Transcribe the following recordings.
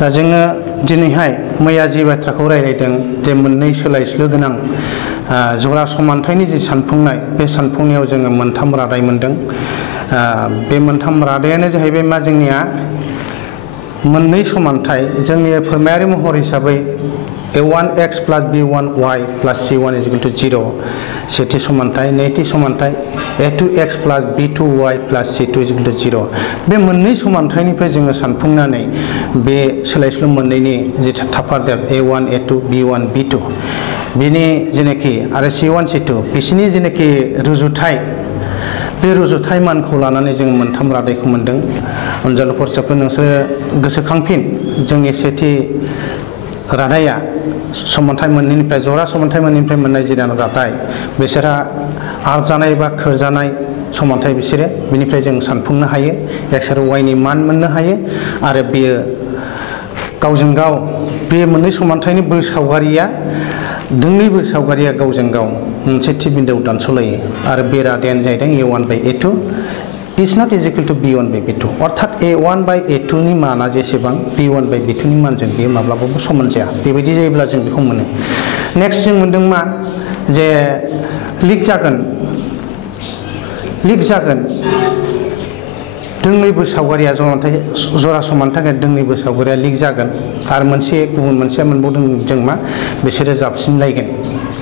दा जोङो दिनैहाय मैया जि बाथ्राखौ रायलायदों जे मोननै सोलायस्लु गोनां जरा समानथायनि जि सानफुंनाय बे सानफुंनायाव जोङो मोनथाम रादाय मोनदों। बे मोनथाम रादायानो जाहैबाय मा जोंनिया मोननै समानथाय जोंनि फोरमायारि महर हिसाबै a1x + b1y + c1 = 0 सेथि समानथाय। नैथि समानथाय a2x + b2y + c2 = 0। बे मोननै समानथायनिफ्राय जोङो सानफुंनानै बे सोलायस्लु मोननैनि जि थाफादेर a1 a2 b1 b2 बेनि जेनाखि आरो c1 c2 बिसोरनि जेनाखि रुजुथाय, बे रुजुथाय मानखौ लानानै जों मोनथाम रादायखौ मोनदों। अनजालु फरायसाफोर नोंसोरो गोसोखांफिन जोंनि सेथि रादाया समानथाय मोननैनिफ्राय जरा समानथाय मोननैनिफ्राय मोननाय जि रादाय बिसोरहा आरजानाय बा खोरजानाय समानथाय बिसोरो बिनिफ्राय जों सानफुंनो हायो x आरो y नि मान मोननो हायो आरो बेयो गावजों गाव बे मोननै समानथायनि सावगारिया दोंनैबो सावगारिया गावजों गाव मोनसे थि बिन्दोआव दानस'लायो आरो बे रादायानो जाहैदों a1/a2 is not equal to b1/b2 अर्थात a1/a2 नि माना जेसेबां b1/b2 नि मानजों बेयो माब्लाबाबो समान जाया। बेबायदि जायोब्ला जों बेखौ मोनो। नेक्स्ट जों मोनदों मा जे लिक जागोन दोंनैबो सावगारिया जरा समानथाय दोंनैबो सावगारिया लिक जागोन आरो गुबुन मोनसेया मोनबावदों जों मा बिसोरो जाबसिनलायगोन।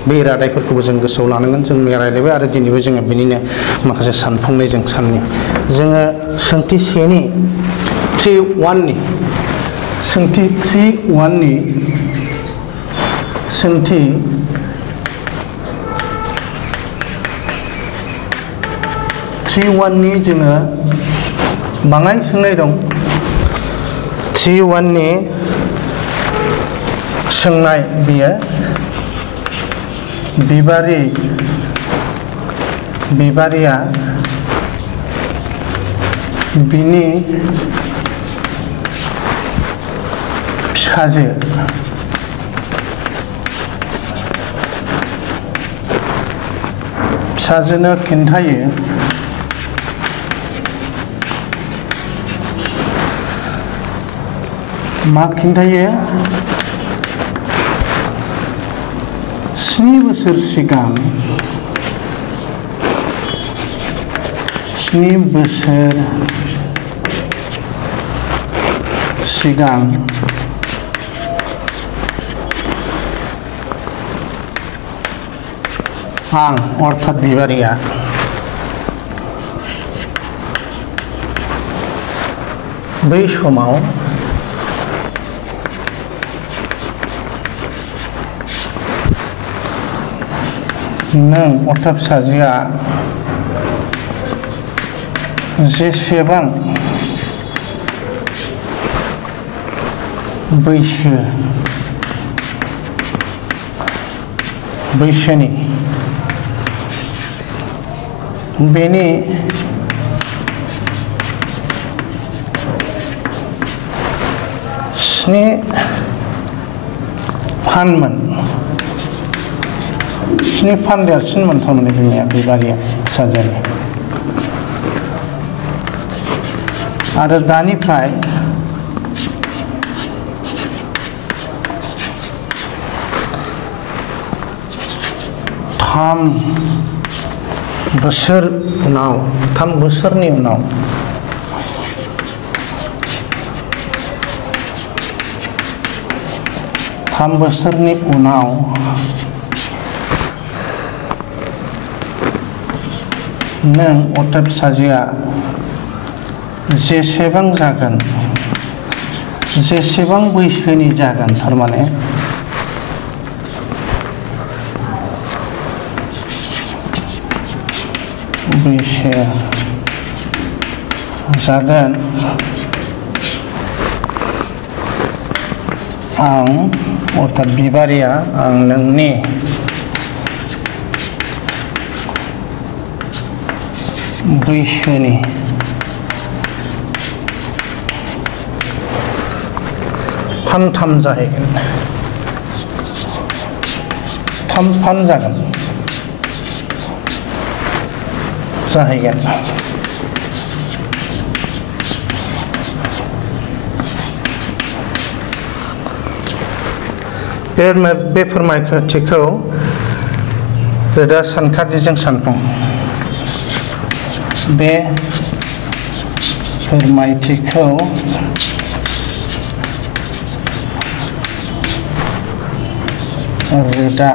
बे रादायफोरखौबो जों गोसोआव लानांगोन। जों मैया रायलायबाय आरो दिनैबो जोङो बिनिनो माखासे सानफुंनाय जों साननि जोङो सोंथि 3.1 नि सोंथि 3.1 नि सोंथि 3.1 नि जोङो बाङाय सोंनाय दं। 3.1 नि सोंनाय बियो बिबारिया बिनि फिसाजोनो खिन्थायो मा खिन्थायो 7 बोसोर सिगां 7 बोसोर सिगां आं अर्थात बिबारिया बै समाव नों अर्थात फिसाजोआ जेसेबां बैसोनि बेनि स्नि फान देरसिनमोन थारमाने बिमाया बिबारिया फिसाजोनि आरो दानिफ्राय 3 बोसोरनि उनाव नों अर्थात फिसाजोआ जेसेबां बैसोनि जागोन थारमाने बैसो जागोन आं अर्थात बिबारिया आं नोंनि बैसोनि फानथाम जाहैगोन 3 फान जाहैगोन बे फोरमायथिखौ रोदा सानखान्थिजों सानफुं। बे फोरमायथिखौ रोदा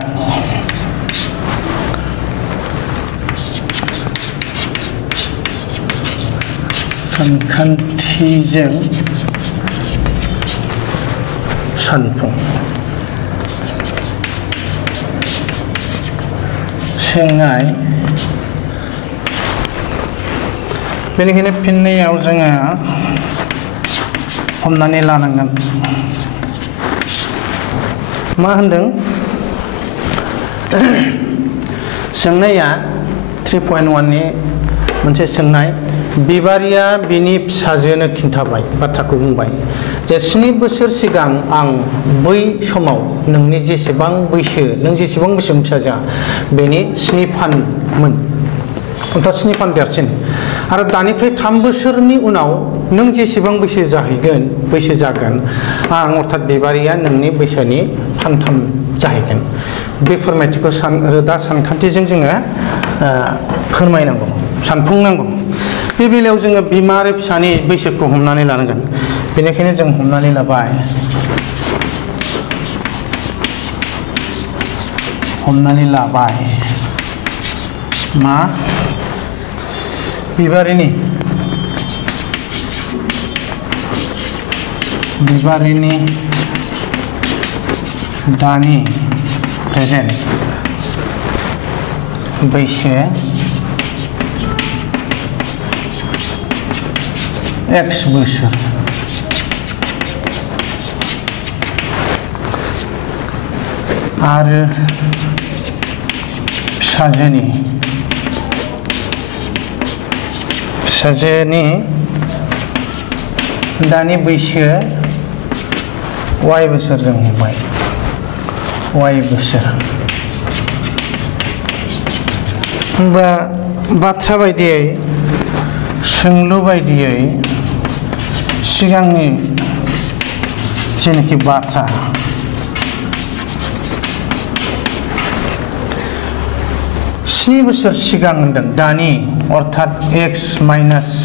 सानखान्थिजों सानफुं। सोंनाय बेनिखायनो फिननायाव जोङो हमनानै लानांगोन। मा होनदों? सोंनाया 3.1 नि मोनसे सोंनाय। बिबारिया बिनि फिसाजोनो खिन्थाबाय, बाथ्राखौ बुंबाय जे 7 बोसोर सिगां आं बै समाव नोंनि जेसेबां बैसो, नों जेसेबां बैसो फिसाजोआ बेनि 7 फानमोन, अर्थात 7 फान देरसिन, आरो दानिफ्राय 3 बोसोरनि उनाव नों जेसेबां बैसो जागोन आं अर्थात बिबारिया नोंनि बैसोनि फानथाम जाहैगोन। बे फोरमायथिखौ रोदा सानखान्थिजों जोङो फोरमायनांगौ, सानफुंनांगौ। बे बेलायाव जोङो बिमा आरो फिसानि बैसोखौ हमनानै लानांगोन। बेनिखायनो जों हमनानै लाबाय, मा बिबारिनि दानि प्रेजेन्ट बैसो X बोसोर आरो फिसाजोनि दानि बैसो Y बोसोर जों हमबाय, Y बोसोर। होनबा बाथ्रा बायदियै, सोंलु बायदियै सिगांनि जेनाखि बाथ्रा स्नि बोसोर सिगां होनदों, दानि अर्थात X -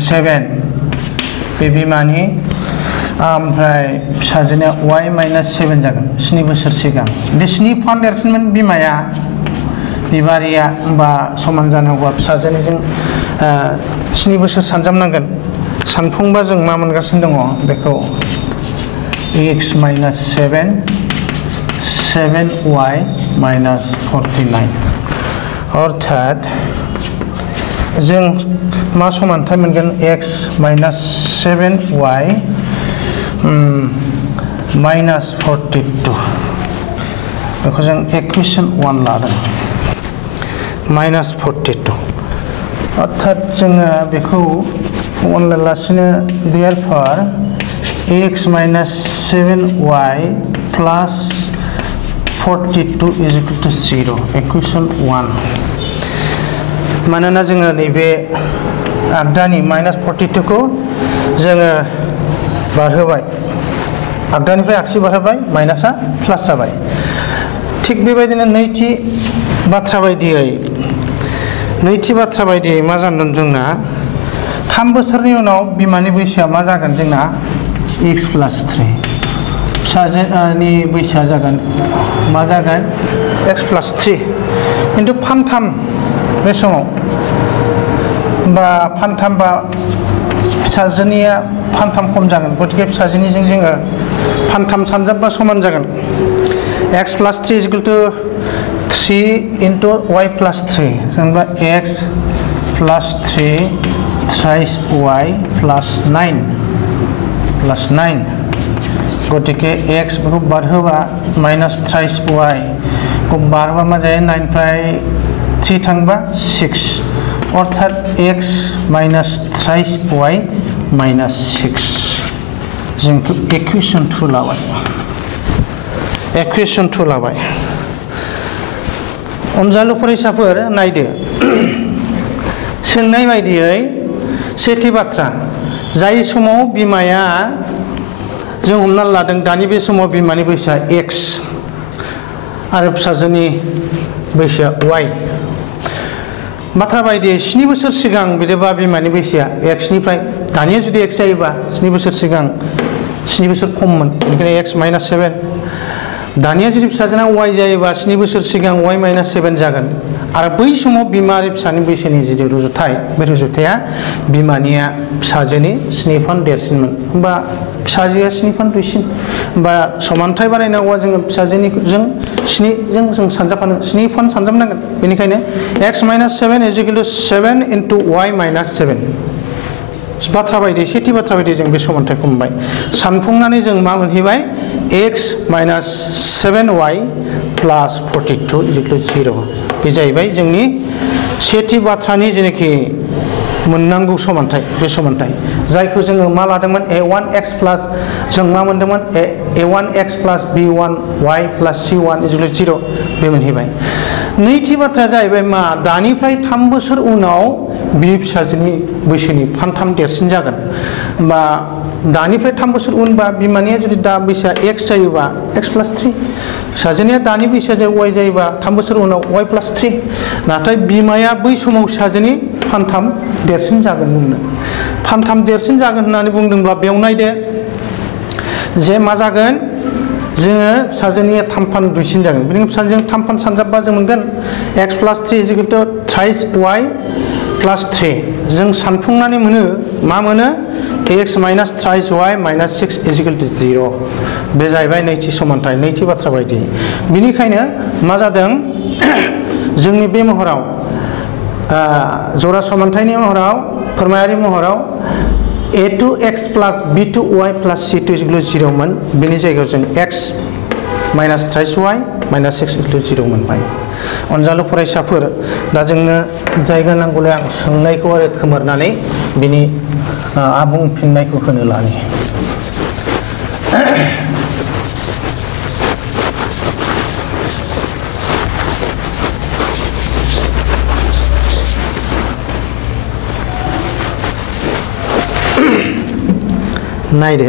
7 बे बिमानि, ओमफ्राय फिसाजोनिया Y - 7 जागोन 7 बोसोर सिगां। बे 7 फान देरसिनमोन बिमाया, बिबारिया होमबा समान जानांगौआ फिसाजोनिजों 7 बोसोर सानजाबनांगोन। सानफुंबा जों मा मोनगासिनो दङ बेखौ X - 7y - 49, अर्थात जों मा समानथाय मोनगोन? X - 7y - 42। बेखौ जों इकुवेशन 1 लादों, -42। अर्थात जोङो बेखौ 1 लासिनो therefore X - 7y plus 42 is equal to 0, equation 1। मानोना जोङो नैबे आगदानि -42 खौ जोङो बारहोबाय, आगदानिफ्राय आगसि बारहोबाय, माइनासआ प्लास जाबाय। थिग बेबायदिनो नैथि बाथ्रा बायदियै मा जागोन जोंना? 3 बोसोरनि उनाव बिमानि बैसोआ मा जागोन जोंना? X + 3। फिसाजोनि बैसोआ जागोन मा जागोन? X + 3। खिन्थु फानथाम बे समाव बा फानथाम बा फिसाजोनिया फानथाम खम जागोन, गतिके फिसाजोनिजों जोङो फानथाम सानजाबबा समान जागोन। X + 3 = 3 into Y + 3, जेनेबा X + 3 thrice Y + 9 गतिके X बेखौ बारहोबा माइनास थ्राइस Y को बारहोबा मा जायो? 9 निफ्राय 3 थांबा 6, अर्थात X - थ्राइस Y - 6। जों इकुवेशन 2 लाबाय, इकुवेशन 2 लाबाय। अनजालु फरायसाफोर नायदो, सोंनाय बायदियै सेथि बाथ्रा, जाय समाव बिमाया, जों हमना लादों दानि बे समाव बिमानि बैसोआ X, आरो फिसाजोनि बैसोआ y बाथ्रा बायदियै 7 बोसोर सिगां बिदिबा बिमानि बैसोआ x निफ्राय दानिया जुदि x जायोबा 7 बोसोर सिगां 7 बोसोर खममोन बेनिखायनो x - 7 दानिया जुदि फिसाजोना y जायोबा 7 बोसोर सिगां y - 7 जागोन आरो बै समाव बिमा आरो फिसानि बैसोनि जि रुजुथाय बे रुजुथाया बिमानिया फिसाजोनि 7 फान देरसिनमोन होमबा फिसाजोआ 7 फान दुइसिन होमबा समानथाय बानायनांगौआ जोङो फिसाजोनिजों 7जों जों सानजाफानो 7 फान सानजाबनांगोन बेनिखायनो x - 7 = 7 * y - 7 बाथ्रा बायदि सेथि बाथ्रा बायदि जों बे समानथायखौ मोनबाय सानफुंनानै जों मा मोनहैबाय x - 7y + 42 = 0 बे जाहैबाय जोंनि सेथि बाथ्रानि जेनाखि मोननांगौ समानथाय बे समानथाय जायखौ जोङो मा लादोंमोन a1x प्लस जों मा मोनदोंमोन a1x + b1y + c1 = 0 बे मोनहैबाय नैथि बाथ्राया जाहैबाय मा दानिफ्राय 3 बोसोर उनाव बि फिसाजोनि बैसोनि फानथाम देरसिन जागोन होमबा दानिफ्राय 3 बोसोर उनबा बिमानिया जुदि दा बैसोआ x जायोबा x + 3 फिसाजोनिया दानि बैसोआ y जायोबा 3 बोसोर उनाव y + 3 नाथाय बिमाया बै समाव फिसाजोनि फानथाम देरसिन जागोन बुंनो फानथाम देरसिन जागोन होननानै बुंदोंब्ला बेयाव नायदो जे मा जागोन जोङो फिसाजोनिया 3 फान दुइसिन जागोन बेनिखायनो फिसाजों 3 फान सानजाबबा जों मोनगोन x + 3 = 23y + 3 जों सानफुंनानै मोनो मा मोनो x - 23y - 6 = 0 बे जाहैबाय नैथि समानथाय नैथि बाथ्रा बायदि बिनिखायनो मा जादों जोंनि बे महराव जरा समानथायनि महराव फोरमायारि महराव a2x + b2y + c2 = 0 मोन बेनि जायगायाव जों x - 23y - 6 = 0 मोनबाय अनजालु फरायसाफोर दा जोंनो जायगा नांगौलाय आं सोंनायखौ आरो खोमोरनानै बिनि आबुं फिननायखौ होनो लानि नायदो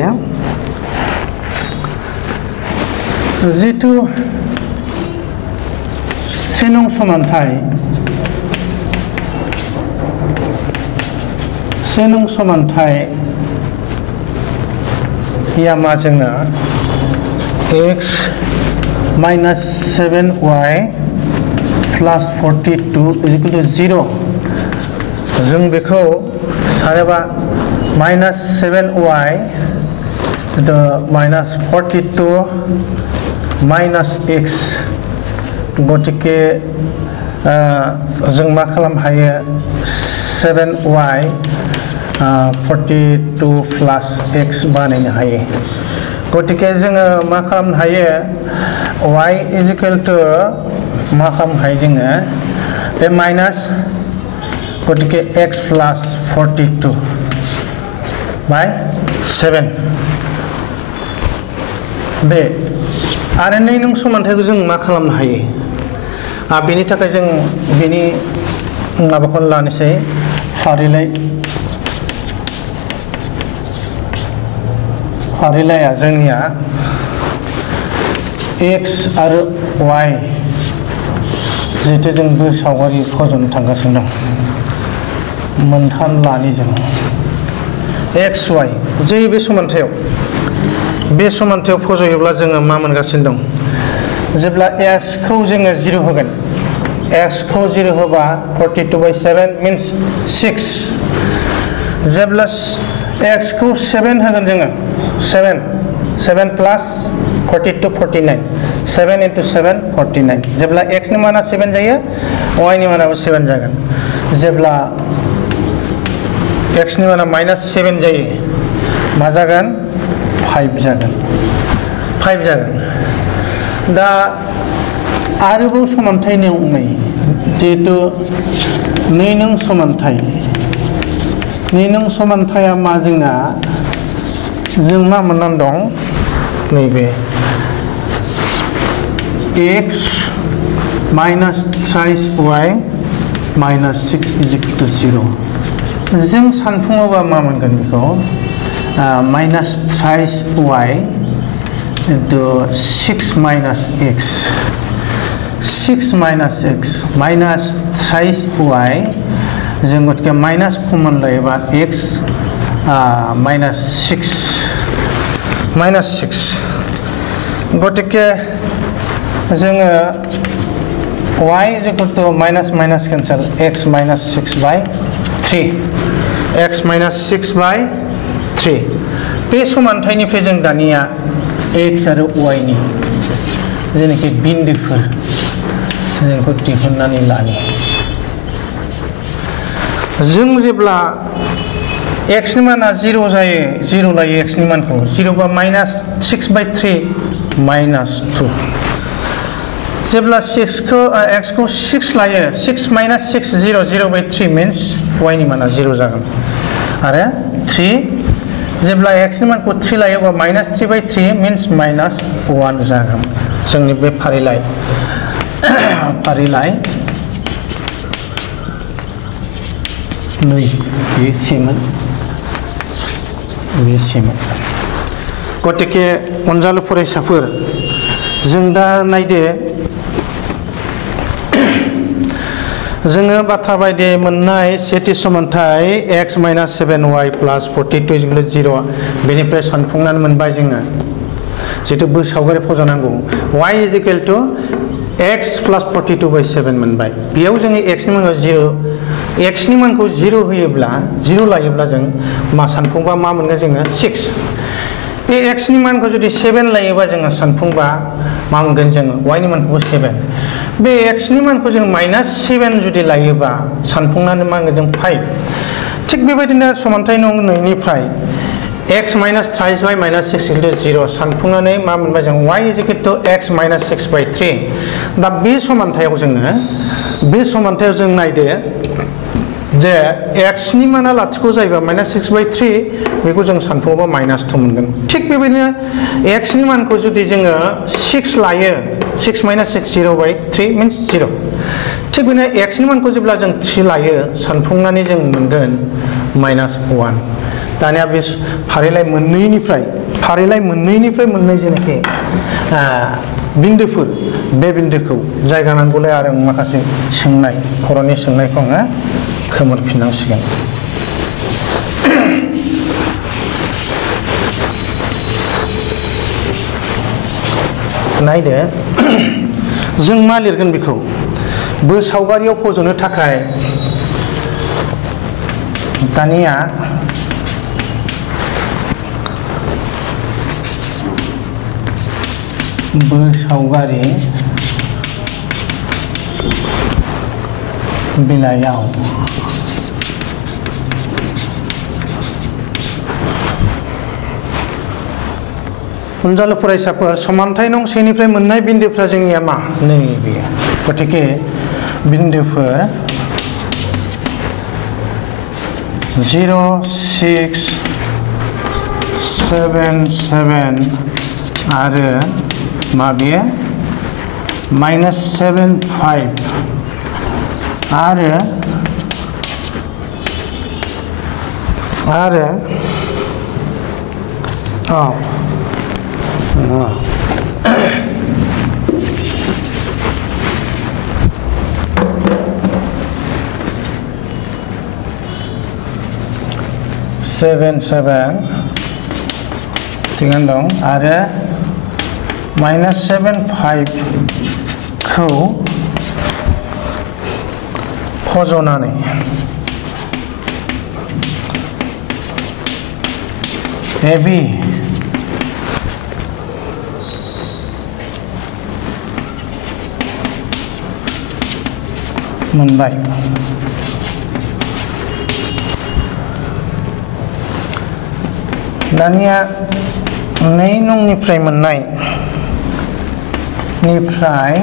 जिथु से नं समानथाय या मा जोंना x - 7y + 42 = 0 जों बेखौ सानोबा -7y -42 - x गतिके जों मा खालामनो हायो 7y 42 + x बानायनो हायो गतिके जोङो मा खालामनो हायो y = मा खालामनो हायो जोङो बे माइनास गतिके x + 42 / 7 बे आरो 2 नं समानथायखौ जों मा खालामनो हायो बेनि थाखाय जों बेनि माबाखौ लानोसै फारिलाइया जोंनिया x आरो y जिहेतु जों बे सावगारि फज'नो थांगासिनो दं मोनथाम लानि जों x y जे बे समानथायाव फज'योब्ला जोङो मा मोनगासिनो दं जेब्ला x खौ जोङो 0 होगोन x खौ 0 होबा 42/7 means 6 जेब्ला x खौ 7 होगोन जोङो 7 plus 42 49 7 × 7 49 जेब्ला x नि माना 7 जायो y नि मानाबो 7 जागोन जेब्ला x नि माना -7 जायो मा जागोन 5 जागोन दा आरोबाव समानथाय नै जिहेतु 2 नं समानथाया मा जोंना जों मा मोननानै दं नैबे x - 23y - 6 = 0 जों सानफुङोबा मा मोनगोन बेखौ -23y * 6 - x 6 minus x minus 3y जों गतिके माइनास कमन लायोबा x minus 6 गतिके जोङो y is equal to minus minus cancel x minus 6 by 3 x minus 6 by 3 बे समानथायनिफ्राय जों दानिया x आरो y नि जेनेखि बिन्दोफोर जोंखौ दिहुननानै लानि जों जेब्ला x नि माना 0 जायो 0 लायो x नि मानखौ 0 बा minus 6 by 3 minus 2 जेब्ला 6 को x को 6 लायो 6 minus 6 0 0 by 3 means y नि माना 0 जागोन आरो 3 जेब्ला x नि मानखौ 3 लायो बा minus 3 by 3 means minus 1 जागोन जोंनि बे फारिलाइ नै बे सेमोन गतिके अनजालु फरायसाफोर जों दा नायदो जोङो बाथ्रा बायदियै मोननाय सेथि समानथाय x minus 7y plus 42 is equal to 0 बेनिफ्राय सानफुंनानै मोनबाय जोङो जितु सावगारि फज'नांगौ y is equal to x plus 42 by 7 मोनबाय बेयाव जोङो x नि मानखौ 0 x नि मानखौ 0 होयोब्ला 0 लायोब्ला जों मा सानफुंबा मा मोनगोन जोङो 6 बे x नि मानखौ जुदि 7 लायोबा जोङो सानफुंबा मा मोनगोन जोङो y नि मानखौ 7 बे x नि मानखौ जों -7 जुदि लायोबा सानफुंनानै मा मोनगोन जों 5 थिग बेबायदिनो समानथाय नं 2 निफ्राय x minus 3y minus 6 equal to 0 सानफुंनानै मा मोनबाय जों y is equal to x minus 6 by 3 दा बे समानथायाव जों नायदो जे x नि माना लाथिख' जायोबा -6 by 3 बेखौ जों सानफुङोबा -2 मोनगोन थिग बेबायदिनो x नि मानखौ जुदि जोङो 6 लायो 6 minus 6 0 by 3 means 0 थिग बेबायदिनो x नि मानखौ जेब्ला जों 3 लायो सानफुंनानै जों मोनगोन -1 दानिया बे फारिलाइ मोननैनिफ्राय मोननाय जेनेखि बिन्दोफोर बे बिन्दोखौ जायगा नांगौलाय आरो माखासे सोंनाय खर'नि सोंनायखौ आङो खोमोरफिननांसिगोन नायदो जों मा लिरगोन बेखौ बो सावगारियाव फज'नो थाखाय दानिया बो सावगारि बिलाइयाव अनजालु फरायसाफोर समानथाय नं 1 निफ्राय मोननाय बिन्दोफ्रा जोंनिया मा नैबे गतिके बिन्दोफोर 0 6 7 7 आरो माबे -7 5 आरो सेभेन थिगानो दं आरो -7 5 खौ फज'नानै AB मोनबाय दानिया 2 नंनिफ्राय मोननाय नंनिफ्राय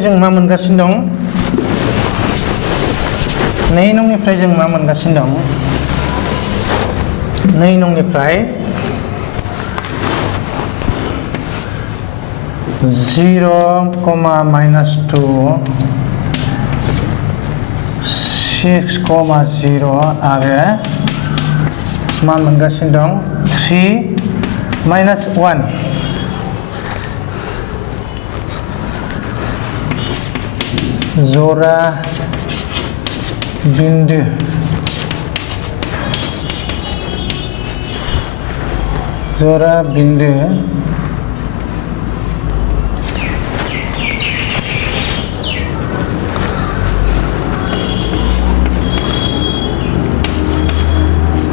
जों मा मोनगासिनो दं 2 नंनिफ्राय जों मा मोनगासिनो दं 2 नंनिफ्राय 0, -2 6, 0 आरो मा मोनगासिनो दं 3 minus 1 जरा बिंदु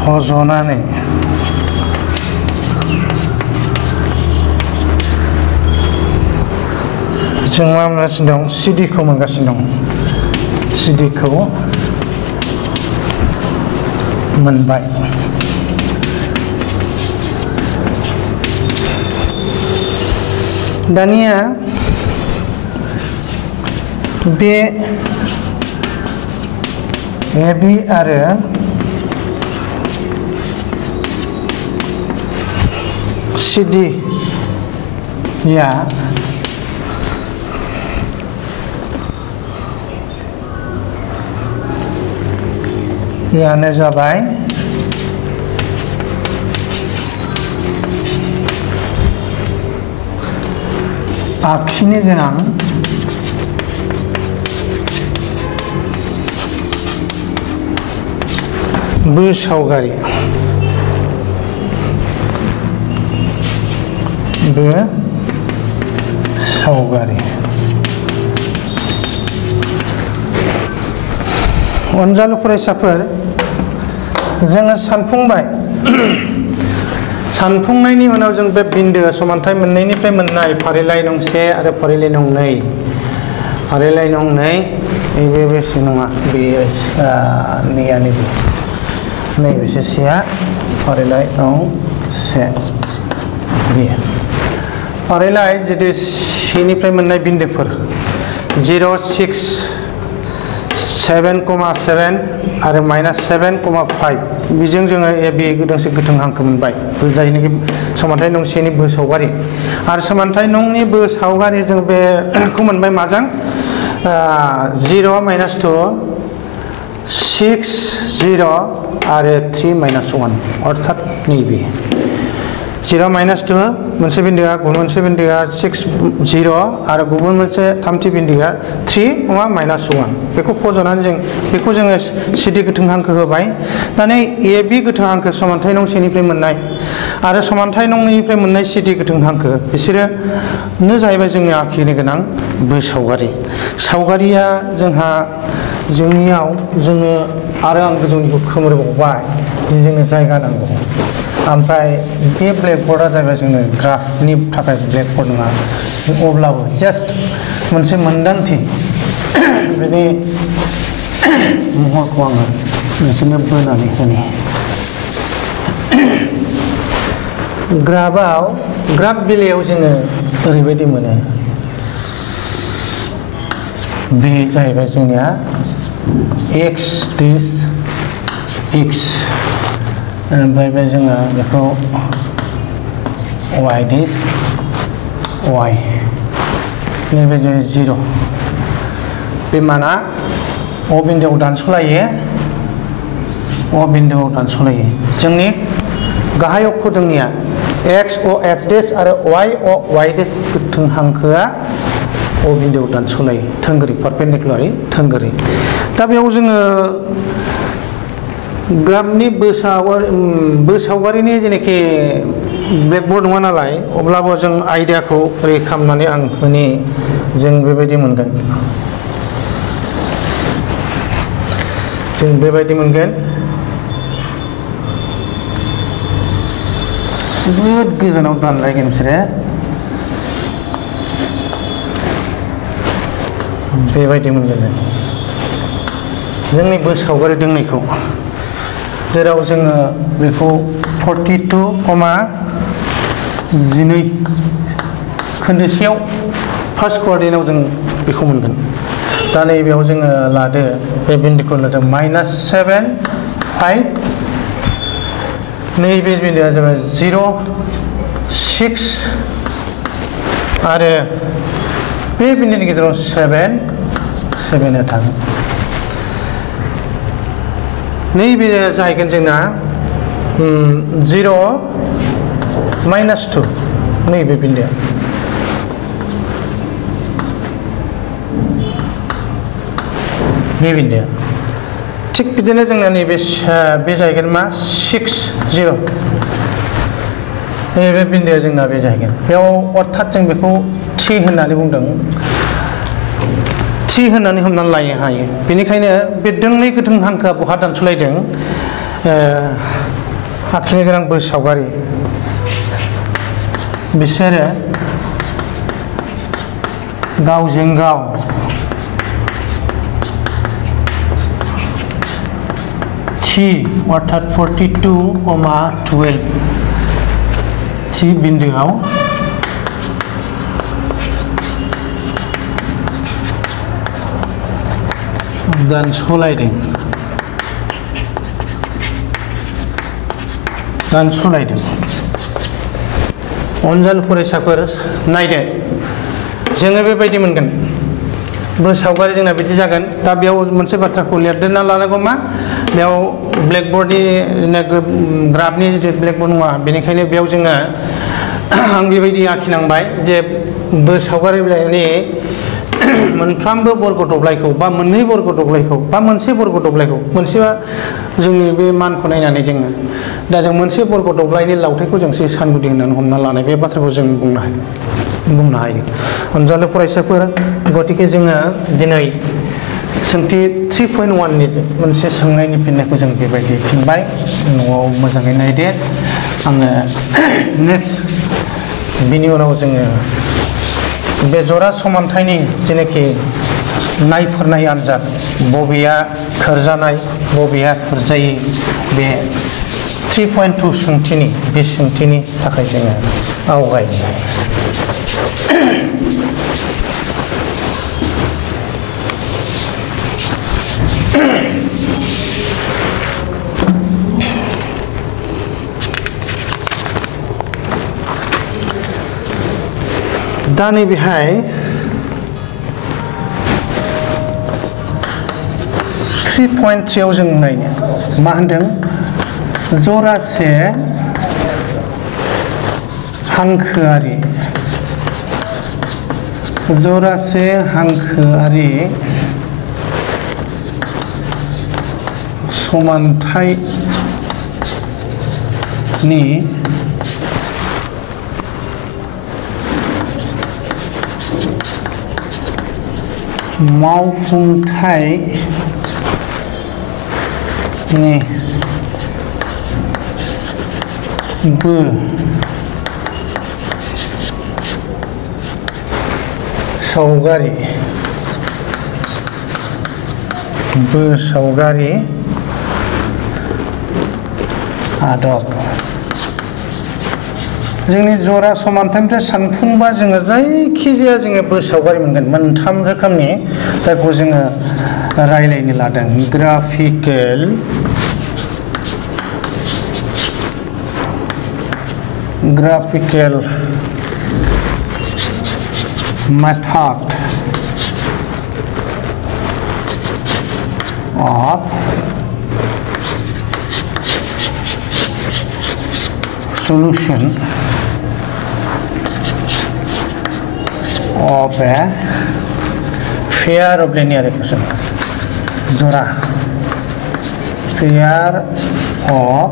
फज'नानै जों मा मोनगासिनो दं CD खौ मोनगासिनो दं CD खौ मोनबाय दानिया बे AB आरो CD या यानो जाबाय आखिनो गोनां बोसावगारि अनजालु फरायसाफोर जोङो सानफुंबाय सानफुंनायनि उनाव जों बे बिन्दो समानथाय मोननैनिफ्राय मोननाय फारिलाइ नंसे आरो फारिलाइ नंनै नैबे बेसे नङा बेयो नैया नैबे सेया फारिलाइ नंसे बेयो फारिलाइ जुदि सेनिफ्राय मोननाय बिन्दोफोर 0 6 7,7 आरो -7,5 बेजों जोङो AB दोंसे गोथों हांखो मोनबाय जायनोखि समानथाय नंसेनि बोसावगारि आरो समानथाय नंनि बोसावगारि जों बेखौ मोनबाय माजों 0 -2 6 0 आरो 3 -1 अर्थात नैबे 0 -2 मोनसे बिन्दोआ गुबुन मोनसे बिन्दोआ 6 0 आरो गुबुन मोनसे थामथि बिन्दोआ 3 -1 बेखौ फज'नानै जों बेखौ जोङो CD गोथों हांखो होबाय दानि AB गोथों हांखो समानथाय नंसेनिफ्राय मोननाय आरो समानथाय नंनिफ्राय मोननाय CD गोथों हांखो बिसोरोनो जाहैबाय जोंनि आखिनो गोनां बोसावगारि सावगारिया जोंहा जोंनियाव जोङो आरो आं गोजौनिखौ खोमोरबावबाय जोंनो जायगा नांगौ ओमफ्राय बे ब्लेकबर्डआ जाहैबाय जोंनो ग्राफनि थाखाय ब्लेकबर्ड नङा अब्लाबो जास्ट मोनसे मोनदांथि बिनि महरखौ आङो नोंसोरनो बोनानै होनि ग्राफ बेलायाव जोङो ओरैबायदि मोनो बे जाहैबाय जोंनिया x ओमफ्राय बे जोङो बेखौ y नैबे 0 बे माना अ बिन्दोआव दानस'लायो जोंनि गाहाय अक्ष दोंनिया x o x' आरो y o y' गोथों हांखोआ अ बिन्दोआव दानस'लायो थोंगोरै पारपेन्डिकुलारै थोंगोरै दा बेयाव जोङो ग्राफनि बोसावगारिनि जेनाखि ब्लेकबर्ड नङा नालाय अब्लाबो जों आयदाखौ ओरै खालामनानै आं होनि जों बेबायदि मोनगोन जोबोद गोजानाव दानलायगोन बिसोरो बेबायदि मोनगोन जोंनि बोसावगारि दोंनैखौ जेराव जोङो बेखौ 42,12 खोन्दोसेयाव फार्स्ट क्वाड्रेन्टआव जों बेखौ मोनगोन दा नैबेयाव जोङो लादो बे बिन्दोखौ लादो -7 5 नैबे बिन्दोआ जाबाय 0 6 आरो बे बिन्दोनि गेजेराव 7 थागोन नैबे जाहैगोन जोंना 0 -2 नैबे बिन्दोआ बे बिन्दोआ थिग बिदिनो जोंना नैबे बे जाहैगोन मा 6 0 नैबे बिन्दोआ जोंना बे जाहैगोन बेयाव अर्थात जों बेखौ थि होननानै बुंदों थि होननानै हमनानै लानो हायो बेनिखायनो बे दोंनै गोथों हांखोआ बहा दानस'लायदों आखिनो गोनां बो सावगारि बिसोरो गावजों गाव थि अर्थात 42,12 थि बिन्दोआव दानस'लायदों अनजालु फरायसाफोर नायदो जोङो बेबायदि मोनगोन बो सावगारि जोंना बिदि जागोन दा बेयाव मोनसे बाथ्राखौ लिरदेरना लानांगौ मा बेयाव ब्लेकबर्डनि ग्राफनि जितु ब्लेकबर्ड नङा बेनिखायनो बेयाव जोङो आं बेबायदि आखिनांबाय जे बो सावगारि बिलाइनि मोनफ्रोमबो बर्ग दब्लायखौ बा मोननै बर्ग दब्लायखौ बा मोनसे बर्ग दब्लायखौ मोनसेबा जोंनि बे मानखौ नायनानै जोङो दा जों मोनसे बर्ग दब्लायनि लावथायखौ जों सानगुदि होननानै हमना लानाय बे बाथ्राखौ जों बुंनो हायो अनजालु फरायसाफोर गतिके जोङो दिनै सोंथि 3.1 नि मोनसे सोंनायनि फिननायखौ जों बेबायदि फिनबाय न'आव मोजाङै नायदो आङो नेक्स्ट बिनि उनाव जोङो बे जरा समानथायनि जेनाखि नायफोरनाय आनजाद बबेया खोरजानाय बबेया खोरजायै बे 3.2 सोंथिनि बे सोंथिनि थाखाय जोङो आवगायनो दा नैबेहाय 3.3 जों नायनो मा होनदों जरासे हांखोआरि समानथायनि मावफुंथायनि बो सावगारि आदब जोंनि जरा समानथायनिफ्राय सानफुंबा जोङो जायखिजाया जोङो बो सावगारि मोनगोन मोनथाम रोखोमनि जायखौ जोङो रायलायनो लादों ग्राफिकेल method of solution of a pair of linear equation jora pair of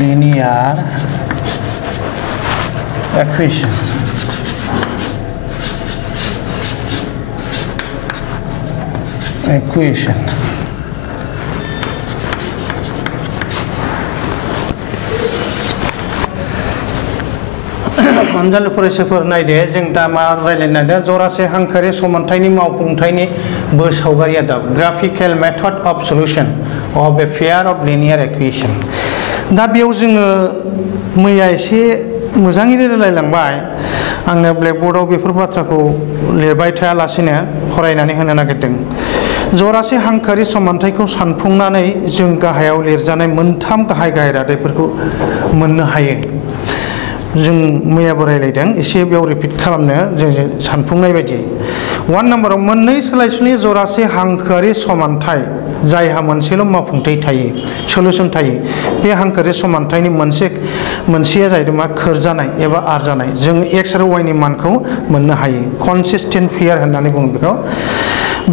linear equation अनजालु फरायसाफोर नायदो जों दा मा रायलायनो नागिरदों जरासे हांखोआरि समानथायनि मावफुंथायनि बो सावगारि आदब graphical method of solution of a pair of linear equation दा बेयाव जोङो मैया एसे मोजाङैनो रायलायलांबाय आंनो ब्लेकबर्डआव बेफोर बाथ्राखौ लिरबाय थायालासेनो फरायनानै होनो नागिरदों जरासे हांखोआरि समानथायखौ सानफुंनानै जों गाहायाव लिरजानाय मोनथाम गाहाय रादायफोरखौ मोननो हायो जों मैयाबो रायलायदों एसे बेयाव रिपिट खालामनो जों सानफुंनाय बायदि 1 नम्बराव मोननै सोलायसोलनि जरासे हांखोआरि समानथाय जायहा मोनसेल' मावफुंथाय थायो सलुशन थायो बे हांखोआरि समानथायनि मोनसेया जाहैदों मा खोरजानाय एबा आरजानाय जों x आरो y नि मानखौ मोननो हायो कनसिस्टेन्ट पेयार होननानै बुङो बेखौ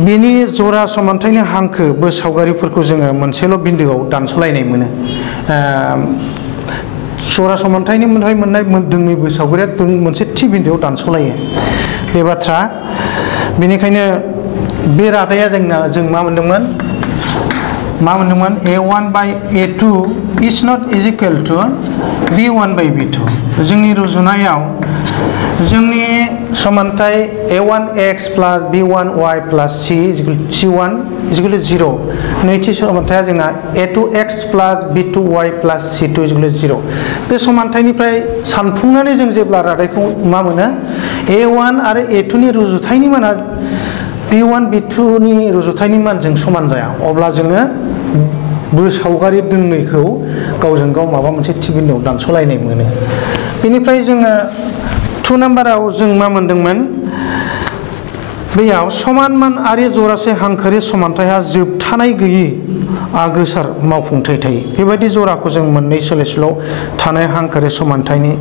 बिनि जरा समानथायनि हांखो बोसावगारिफोरखौ जोङो मोनसेल' बिन्दोआव दानस'लायनाय मोनो जरा समानथायनि मोननाय दोंनै बोसावगारिया मोनसे थि बिन्दोआव दानस'लायो बे बाथ्रा बेनिखायनो बे रादाया जों मा मोनदोंमोन a1 by a2 is not is equal to b1 by b2 जोंनि रुजुनायाव जोंनि समानथाय a1x plus b1y plus c1 is equal to 0 नैथि समानथाया जोंना a2x plus b2y plus c2 is equal to 0 बे समानथायनिफ्राय सानफुंनानै जों जेब्ला रादायखौ मा मोनो a1 आरो a2 नि रुजुथायनि माना b1 b2 नि रुजुथायनि मानजों समान जाया अब्ला जोङो बोसावगारि दोंनैखौ गावजों गाव माबा मोनसे थि बिन्दोआव दानस'लायनाय मोनो बेनिफ्राय जोङो 2 नम्बराव जों मा मोनदोंमोन बेयाव समान मान आरो जरासे हांखोआरि समानथायहा जोबथानाय गैयि आगोसार मावफुंथाय थायो बेबायदि जराखौ जों मोननै सोलायसोल' थानाय हांखोआरि समानथायनि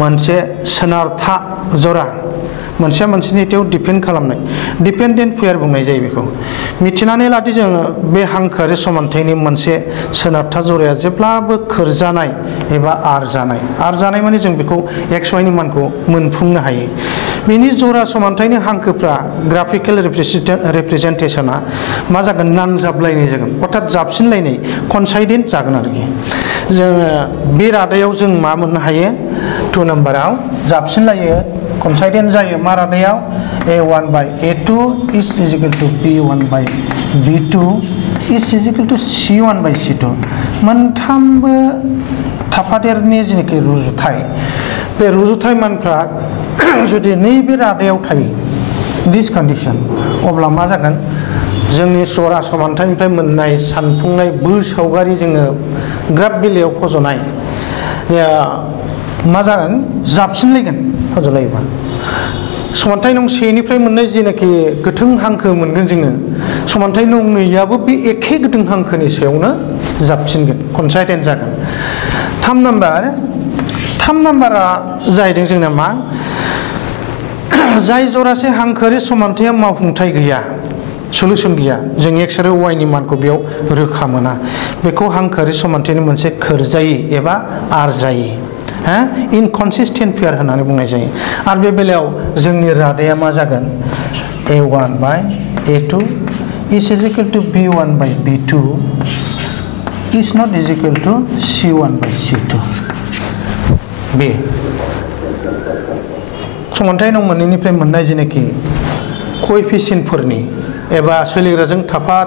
मोनसे सोनारथा जरा मोनसेया मोनसेनि सायाव डिपेन्ड खालामनाय डिपेन्डेन्ट पेयार बुंनाय जायो बेखौ मिथिनानै लादि जोङो बे हांखोआरि समानथायनि मोनसे सोनारथा जराया जेब्लाबो खोरजानाय एबा आरजानाय माने जों बेखौ x y नि मानखौ मोनफुंनो हायो बेनि जरा समानथायनि हांखोफ्रा ग्राफिकेल रिप्रेजेन्टेशना मा जागोन नांजाबलायनाय जागोन अर्थात जाबसिनलायनाय कनसाइडेन्ट जागोन आरोखि जोङो बे रादायाव जों मा मोननो हायो 2 नम्बराव जाबसिनलायो कनसाइडेन्ट जायो मा रादायाव a1 by a2 is equal to b1 by b2 is equal to c1 by c2 मोनथामबो थाफादेरनि जेनाखि रुजुथाय बे रुजुथाय मानफ्रा जुदि नैबे रादायाव थायो दिस कन्डिशन अब्ला मा जागोन जोंनि जरा समानथायनिफ्राय मोननाय सानफुंनाय बोसावगारि जोङो ग्राफ बिलायाव फज'नाय मा जागोन जाबसिनलायगोन फज'लायोबा समानथाय नं सेनिफ्राय मोननाय जेनाखि गोथों हांखो मोनगोन जोङो समानथाय नं नैयाबो बे एखे गोथों हांखोनि सायावनो जाबसिनगोन कनसाइडेन्ट जागोन 3 नम्बरा जाहैदों जोंना मा जाय जरासे हांखोआरि समानथाया मावफुंथाय गैया सलुशन गैया जों x आरो y नि मानखौ बेयाव रोखा मोना बेखौ हांखोआरि समानथायनि मोनसे खोरजायै एबा आरजायै इनकनसिस्टेन्ट पेयार होननानै बुंनाय जायो आरो बे बेलायाव जोंनि रादाया मा जागोन a1 by a2 is equal to b1 by b2 is not is equal to c1 by c2 बे समानथाय नं मोननैनिफ्राय मोननाय जेनाखि कोएफिशिएन्टफोरनि एबा सोलिग्राजों थाफा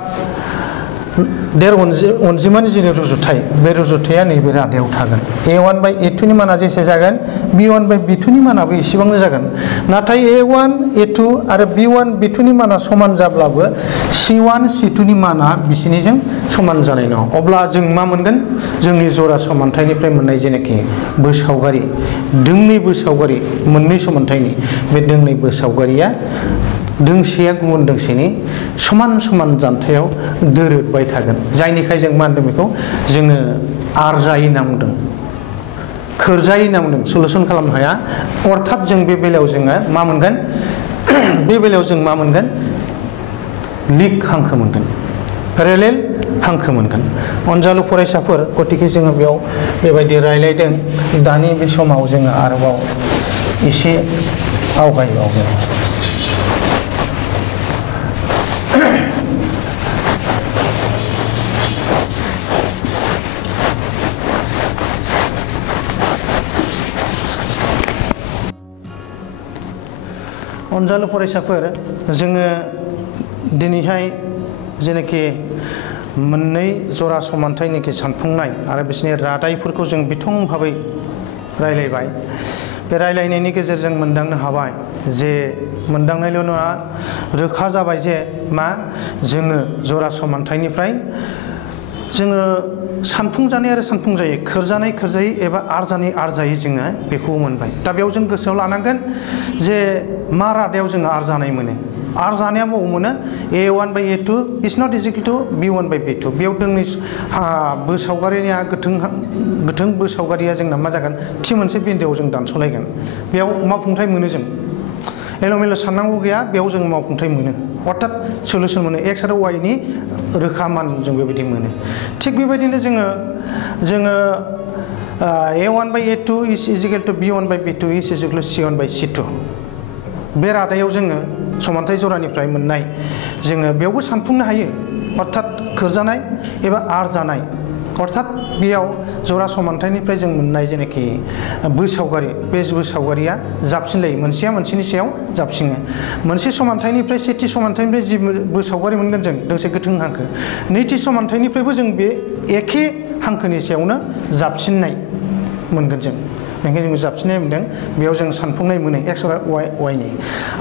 देर अनजिमानि जेने रुजुथाय बे रुजुथाया नैबे रादायाव थागोन a1 by a2 नि माना जेसे जागोन b1 by b2 नि मानाबो एसेबांनो जागोन नाथाय a1 a2 आरो b1 b2 नि माना समान जाब्लाबो c1 c2 नि माना बिसिनिजों समान जानाय नङा अब्ला जों मा मोनगोन जोंनि जरा समानथायनिफ्राय मोननाय जेनाखि बोसावगारि दोंनै बोसावगारि मोननै समानथायनि बे दोंनै बोसावगारिया दोंसेया गुबुन दोंसेनि समान जानथायाव दोरोदबाय थागोन जायनिखाय जों मा होनदों बेखौ जोङो आरजायै होनना बुंदों खोरजायै होनना बुंदों सलुशन खालामनो हाया अर्थात जों बे बेलायाव जोङो मा मोनगोन बे बेलायाव जों मा मोनगोन लिक हांखो मोनगोन पेरेलेल हांखो मोनगोन अनजालु फरायसाफोर गतिके जोङो बेयाव बेबायदि रायलायदों दानि बे समाव जोङो आरोबाव एसे आवगायबावगोन अनजालु फरायसाफोर जोङो दिनैहाय जेनाखि मोननै जरा समानथायनिखि सानफुंनाय आरो बिसोरनि रादायफोरखौ जों बिथं भाबै रायलायबाय बे रायलायनायनि गेजेरजों मोनदांनो हाबाय जे मोनदांनायल' नङा रोखा जाबाय जे मा जोङो जरा समानथायनिफ्राय जोङो सानफुंजानाय आरो सानफुंजायै खोरजानाय खोरजायै एबा आरजानाय आरजायै जोङो बेखौ मोनबाय। दा बेयाव जों गोसोआव लानांगोन जे मा रादायाव जोङो आरजानाय मोनो। आरजानाया बबाव मोनो A1/A2 is not Ezekiel two B1/B2। बेयाव दोंनै बोसावगारिनिया गोथों बोसावगारिया जोंना मा जागोन थि मोनसे बिन्दोआव जों दानस'लायगोन। बेयाव मावफुंथाय मोनो जों एल'मेल' साननांगौ गैया, बेयाव जों मावफुंथाय मोनो अर्थात सलुसन मोनो। एक्स आरो वाइनि रोखा मान जों बेबायदि मोनो। थिग बेबायदिनो जोङो A1/A2 इज इजिकेल टु B1/B2 इज इजिकेल टु C1/C2 बे रादायाव जोङो समानथाय जरानिफ्राय मोननाय जोङो बेयावबो सानफुंनो हायो अर्थात खोरजानाय एबा आरजानाय अर्थात बेयाव जरा समानथायनिफ्राय जों मोननाय जेनाखि बोसावगारि बे बोसावगारिया जाबसिनलायो, मोनसेया मोनसेनि सायाव जाबसिनो। मोनसे समानथायनिफ्राय सेथि समानथायनिफ्राय जि बोसावगारि मोनगोन जों दोंसे गोथों हांखो, नैथि समानथायनिफ्रायबो जों बे एखे हांखोनि सायावनो जाबसिननाय मोनगोन जों। बेनिखायनो जों जाबसिननाय मोनदों, बेयाव जों सानफुंनाय मोनो एक्स आरो वाइनि।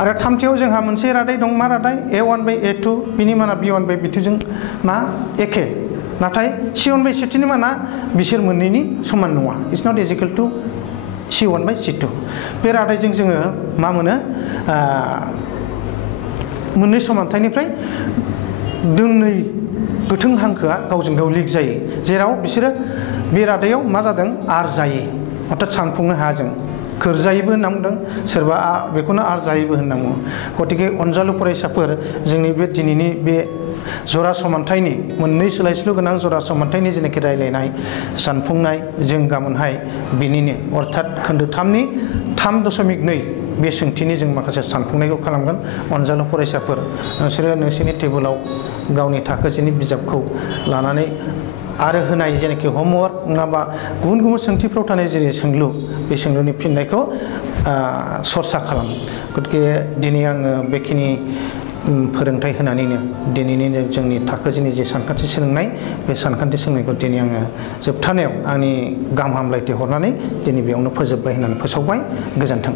आरो थामथियाव जोंहा मोनसे रादाय दं, मा रादाय A1/A2 बिनि माना B1/B2 जों मा एखे, नाथाय C1/C2 नि माना बिसोर मोननैनि समान नङा, it's not Ezekiel two C1/C2। बे रादायजों जोङो मा मोनो मोननै समानथायनिफ्राय दोंनै गोथों हांखोआ गावजों गाव लिक जायो, जेराव बिसोरो बे रादायाव मा जादों आरजायै अर्थात सानफुंनो हाया जों। खोरजायैबो होनना बुंदों, सोरबा बेखौनो आरजायैबो होनना बुङो। गतिके अनजालु फरायसाफोर, जोंनि बे दिनैनि बे जरा समानथायनि मोननै सोलायस्लु गोनां जरा समानथायनि जेनाखि रायलायनाय सानफुंनाय जों गाबोनहाय बेनिनो अर्थात खोन्दो 3नि 3.2 बे सोंथिनि जों माखासे सानफुंनायखौ खालामगोन। अनजालु फरायसाफोर, नोंसोरो नोंसोरनि टेबोलाव गावनि थाखो जिनि बिजाबखौ लानानै आरो होनाय जेनाखि हमवर्क नङाबा गुबुन गुबुन सोंथिफ्राव थानाय जेरै सोंलु, बे सोंलुनि फिननायखौ सरसा खालाम। गतिके दिनै आङो बेखिनि फोरोंथाय होनानैनो दिनैनि जोंनि थाखो जिनि जे सानखान्थि सोलोंनाय बे सानखान्थि सोलोंनायखौ दिनै आङो जोबथानायाव आंनि गाहाम हामलायथि हरनानै दिनै बेयावनो फोजोबबाय होननानै फोसावबाय। गोजोन्थों।